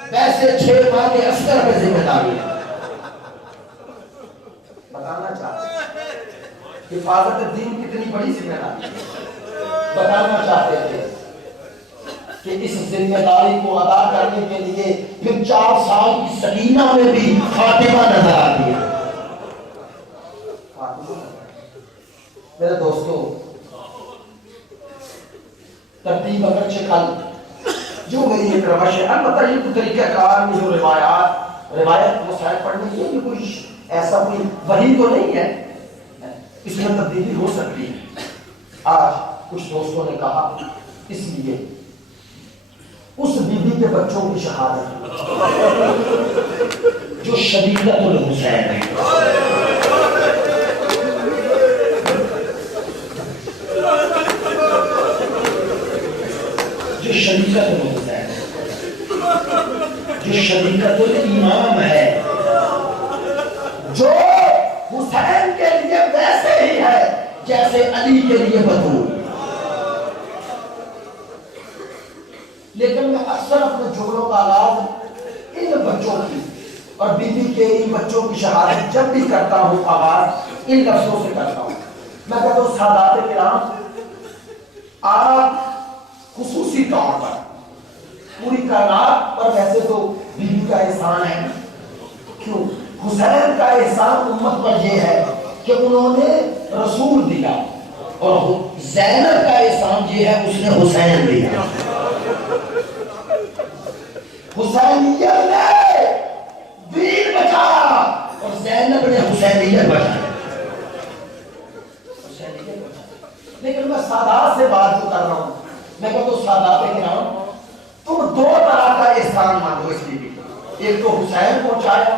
ویسے 6 ماہ کے عسکر پہ ذمہ داری ہے۔ بتانا چاہتے ہیں حفاظت دین کتنی بڑی ذمہ داری ہے۔ بتانا چاہتے تھے کہ اس ذمہ داری کو ادا کرنے کے لیے پھر 4 سال کی سکینہ میں بھی فاطمہ نظر آتی ہے۔ میرے دوستو، ترتیب اگرچہ کل جو میری ایک روش ہے، البتہ یہ کوئی طریقہ کار میں جو روایت مسائل پڑھنے کی یہ کوئی ایسا کوئی وحی تو نہیں ہے، اس میں تبدیلی ہو سکتی ہے۔ آج کچھ دوستوں نے کہا اس لیے اس بی بی کے بچوں کی شہادت جو شدیدت الحسین ہے، جو شدیدت الحسین ہے، جو شدیدت الامام ہے، جو حسین کے لیے ویسے ہی ہے جیسے علی کے لیے بطول۔ لیکن میں اکثر اپنے جملوں کا آغاز ان بچوں کی اور بی بی کے ان بچوں کی شہادت جب بھی کرتا ہوں آغاز ان لفظوں سے کرتا ہوں۔ میں کہتا ہوں سادات کرام، آپ خصوصی طور پر پوری کائنات پر ویسے تو بی بی کا احسان ہے، کیوں؟ حسین کا احسان امت پر یہ ہے کہ انہوں نے رسول دیا، اور زینب کا احسان یہ ہے اس نے حسین دیا۔ حسینیت نے دین بچایا اور زینب نے حسینیت بچایا۔ لیکن میں سادات سے بات جو کر رہا ہوں، میں کہتا ہوں سادات کرام، تم 2 طرح کا احسان مانگو اس لیے، ایک تو حسین پہنچایا،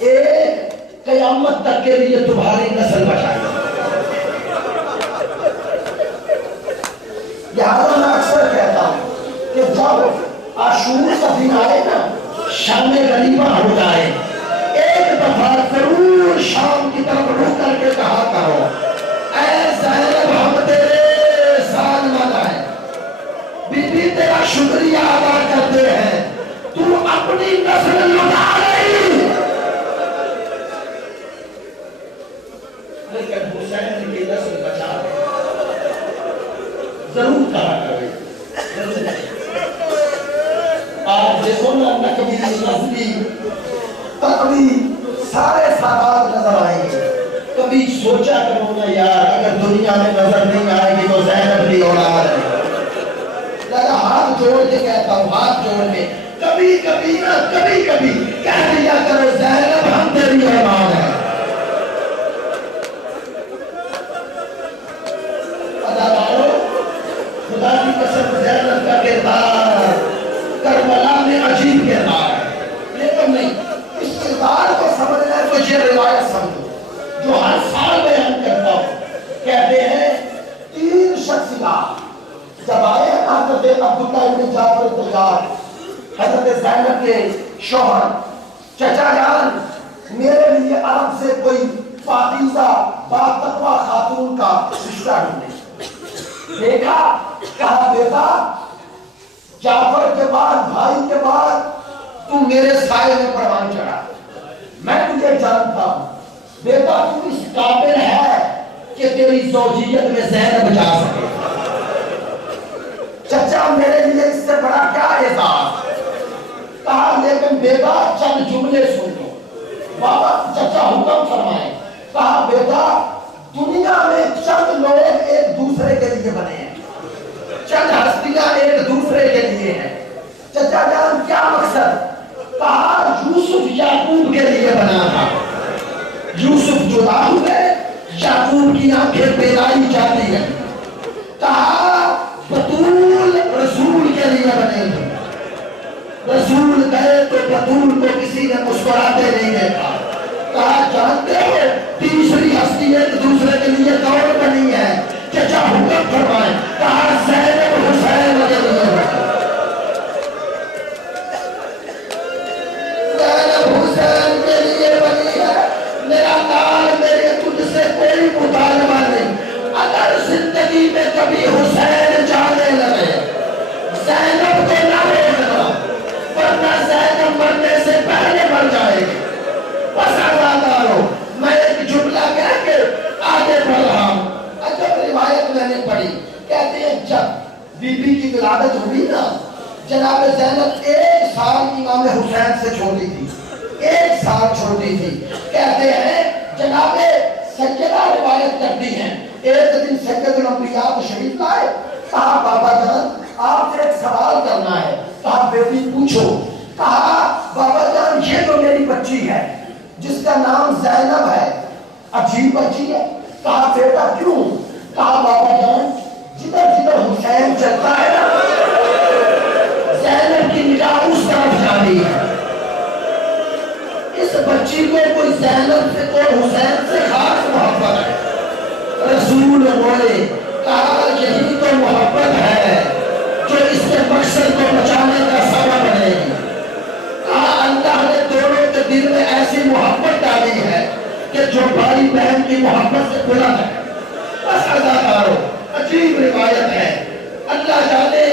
ایک قیامت تک کے لیے تمہاری نسل بچائی۔ لہذا میں اکثر کہتا ہوں کہ جب عاشور کا دن آئے نا، شام غریبہ ہو جائے، ایک دفعہ ضرور شام کی طرف رخ کر کے کہا کرو، اے زینب ہم تیرے احسان مند ہیں، بی بی تیرا شکریہ ادا کرتے ہیں، تو اپنی نسل لٹا رہی۔ لیکن حسین کی نسل بچا رہے ضرور کہا کرے۔ آج دیکھو نا نقبی نسبی تقوی سارے سادات نظر آئیں گے۔ کبھی سوچا کرو نا یار، اگر دنیا میں نظر نہیں آئے گی تو زینب بھی اولاد ہے۔ لگا ہاتھ جوڑ کے کہتا ہوں، ہاتھ جوڑ کے کبھی کبھی نا کبھی کبھی کہہ دیا کرو زینب ہم تیری اولاد ہے۔ خدا کی قسم زینب کا کردار کربلا میں عجیب کردار ہے، لیکن نہیں، اس کردار کو سمجھنا ہے تو یہ روایت سمجھو جو ہر سال بیان کرتا ہوں۔ کہتے ہیں 3 شخصیات جب آئے حضرت عبداللہ ابن جعفر طیار، حضرت زینب کے شوہر، چچا جان میرے لیے عرب سے کوئی پاکیزہ باتقوی خاتون کا رشتہ ڈھونڈے۔ دیکھا، کہا بیٹا جعفر کے بعد، بھائی کے بعد تو میرے سائے میں پروان چڑھا، میں تجھے جانتا ہوں، بیٹا تو اس قابل ہے کہ تیری زوجیت میں زینب جا سکے۔ چچا میرے لیے اس سے بڑا کیا اعزاز؟ کہا لیکن بیٹا چند جملے سن لو۔ بابا چچا حکم فرمائے۔ کہا بیٹا دنیا میں چند لوگ ایک دوسرے کے لیے بنے ہیں، چند ہستیاں ایک دوسرے کے لیے ہیں۔ چچا جان کیا مقصد؟ کہا یوسف یعقوب کے لیے بنا تھا، یوسف جدا ہوئے، یعقوب کی آنکھیں پیرائی جاتی ہیں۔ کہا بطول رسول کے لیے بنے تھے، رسول گئے تو بطول کو کسی نے مسکراتے نہیں دیکھا۔ کہا جانتے ہو تیسری ہستی ایک دوسرے کے لیے دوڑ بنی ہے، چچا حکم فرمائے۔ کہا زینب حسین کے لیے بنی، زینب حسین کے لیے بنی ہے۔ میرا نام میرے تجھ سے کوئی مطالبہ نہیں، اگر زندگی میں کبھی حسین جانے لگے زینب کو نہ روکنا، ورنہ زینب کی ولادت ہوئی نا، جناب زینب 1 سال امام حسین سے چھوٹی تھی، 1 سال چھوٹی تھی۔ کہتے ہیں جناب سیدہ روایت کرتی ہیں، ایک دن سید الانبیاء تشریف لائے، کہا بابا جان آپ سے ایک سوال کرنا ہے، کہا بیٹی پوچھو، کہا بابا جان یہ تو میری بچی ہے جس کا نام زینب ہے، عجیب بچی ہے، کہا بیٹا کیوں؟ کہا بابا جان جدھر جدھر حسین چلتا ہے نا زینب کی نگاہ اس طرف جاری ہے، اس بچی کو کوئی زینب سے کوئی حسین سے خاص محبت ہے۔ رسول بولے کہا یہی تو محبت ہے جو اس کے مقصد کو بچانے کا سبب بنے گی۔ کہا اللہ نے دونوں کے دل میں ایسی محبت ڈالی ہے کہ جو بھائی بہن کی محبت سے بلند ہے۔ بس اداکاروں عجیب روایت ہے، اللہ جانے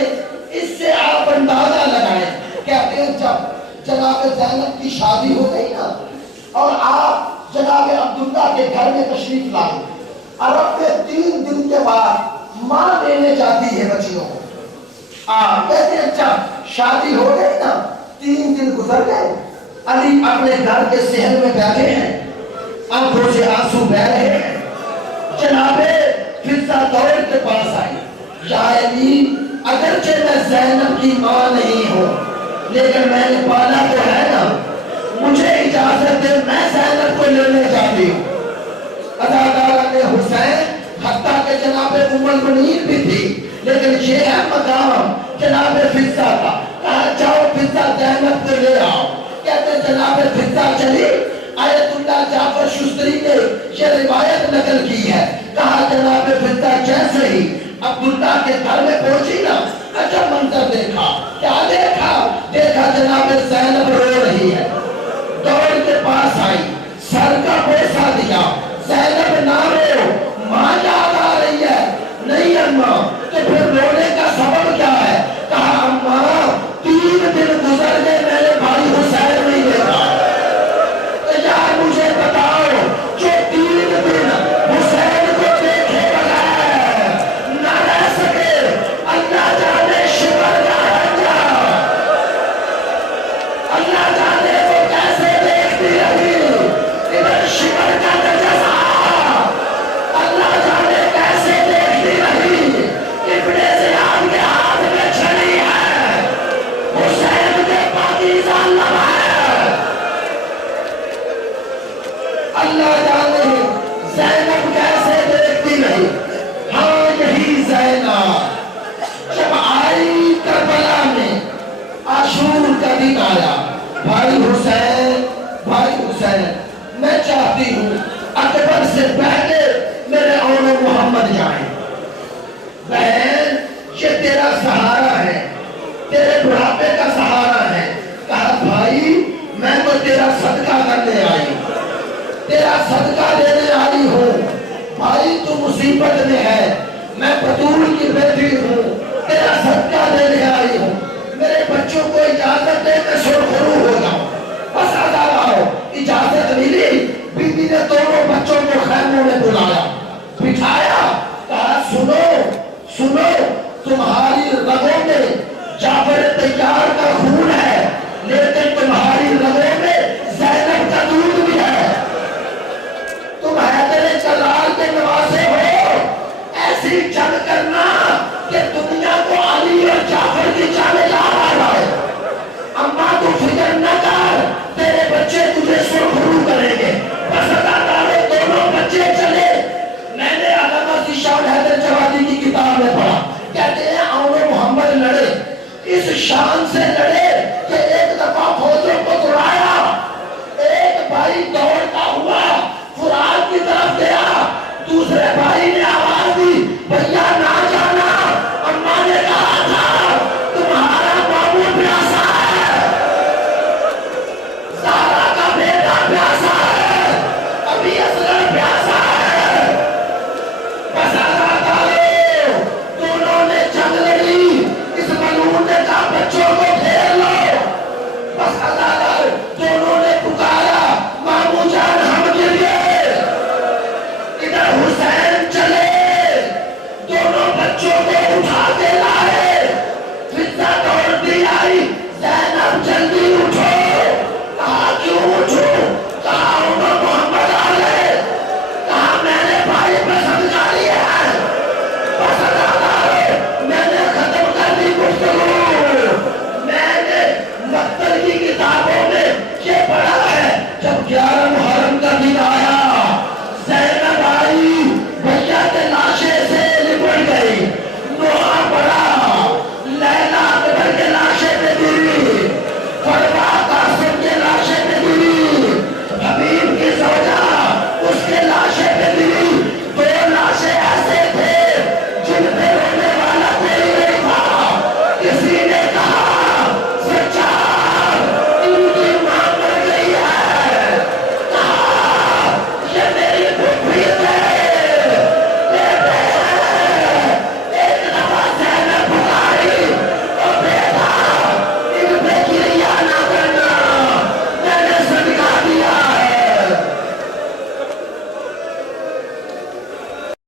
اس سے آپ اندازہ لگائیں۔ کہتے ہیں جب جناب زینب کی شادی ہو گئی نا اور آپ جناب عبداللہ کے گھر میں تشریف لائے، عرب میں 3 دن کے بعد ماں لینے جاتی ہے بچیوں کو۔ کہتے ہیں جب شادی ہو گئی نا 3 دن گزر گئے، علی اپنے گھر کے صحن میں بیٹھے ہیں، آنکھوں سے آنسو بہ رہے ہیں۔ جناب فضہ دوڑ کے پاس آئی، یا علی اگرچہ میں زینب کی ماں نہیں ہوں لیکن میں نے پالا تو ہے نا، مجھے اجازت دے میں زینب کو لینے جاتی ہوں۔ اداکارہ نے حسین حتیٰ کہ جناب ام المؤمنین بھی تھی لیکن یہ ہے مقام جناب فضہ کا، کہا جاؤ فضہ زینب کو لے آؤ۔ کہتے جناب فضہ چلی، آیت اللہ جعفر شستری نے یہ روایت نقل کی ہے، کہا جناب فضہ جیسے ہی عبداللہ کے گھر میں پہنچی نا عجب منظر دیکھا۔ کیا دیکھا؟ دیکھا جناب زینب رو رہی ہے، دوڑ کے پاس آئی، سر کا بوسہ دیا، زینب نہ رو، ماں یاد آ رہی ہے؟ نہیں اماں۔ تو پھر رونے کا سبب کیا ہے؟ کہا اماں 3 دن گزر گئے میں نے بھائی حسین نہیں دیکھا۔ تو یار مجھے بتاؤ جو 3 دن حسین کو دیکھے بغیر نہ رہ سکے، اللہ جانے شکر کا رنجا، اللہ جانے وہ کیسے دیکھتی رہی، ادھر شکر کا نجزہ، اللہ جانے کیسے دیکھتی رہی۔ ابن زیاد کے ہاتھ میں چھڑی ہے، حسین کے پاکیزہ لب ہے، اللہ جانے زینب کیسے دیکھتی رہی۔ ہاں یہی زینب جب آئی کربلا میں عاشور کا دن آیا، بھائی حسین میں چاہتی ہوں اکبر سے پہلے میرے اور محمد جائیں۔ بہن یہ تیرا سہارا ہے، تیرے بڑھاپے کا سہارا ہے۔ کہا بھائی میں تو تیرا صدقہ کرنے آئی ہوں، تیرا صدقہ دینے آئی ہوں۔ بھائی تو مصیبت میں ہے، میں بطول کی بیٹی ہوں، تیرا صدقہ دینے آئی ہوں، میرے بچوں کو اجازت دے میں سرخرو ہو جاؤں۔ بس آدھا لاؤ، اجازت ملی، بی بی نے دونوں بچوں کو خیموں میں بلایا، بٹھایا، کہا سنو تمہاری رگوں میں جعفر طیار کا خون ہے لیکن تمہاری رگوں میں زینب کا دودھ بھی ہے، تم حیدر جلال کے نواسے ہو، ایسی جنگ کرنا کہ دنیا کو علی اور جعفر کی جانیں یاد آ جائے۔ اماں تو فکر نہ کر، تیرے بچے تجھے سرخرو کریں گے۔ بس اداکاروں دونوں بچے چلے۔ میں نے علامہ ذیشان حیدر جوادی کی کتاب میں پڑھا، کہتے ہیں اور محمد لڑے، اس شان سے لڑے کہ ایک دفعہ فوجوں کو دڑایا، ایک بھائی دوڑتا ہوا فرات کی طرف گیا، دوسرے بھائی نے آواز دی بھیا نہ جانا، اماں نے کہا تھا تمہارا بابو پیاسا ہے، زہرا کا بیٹا پیاسا ہے، ابھی اصغر پیاسا ہے۔ بس دونوں نے جنگ لڑی، اس ملعون نے کہا بچوں کو گھیر لو، 11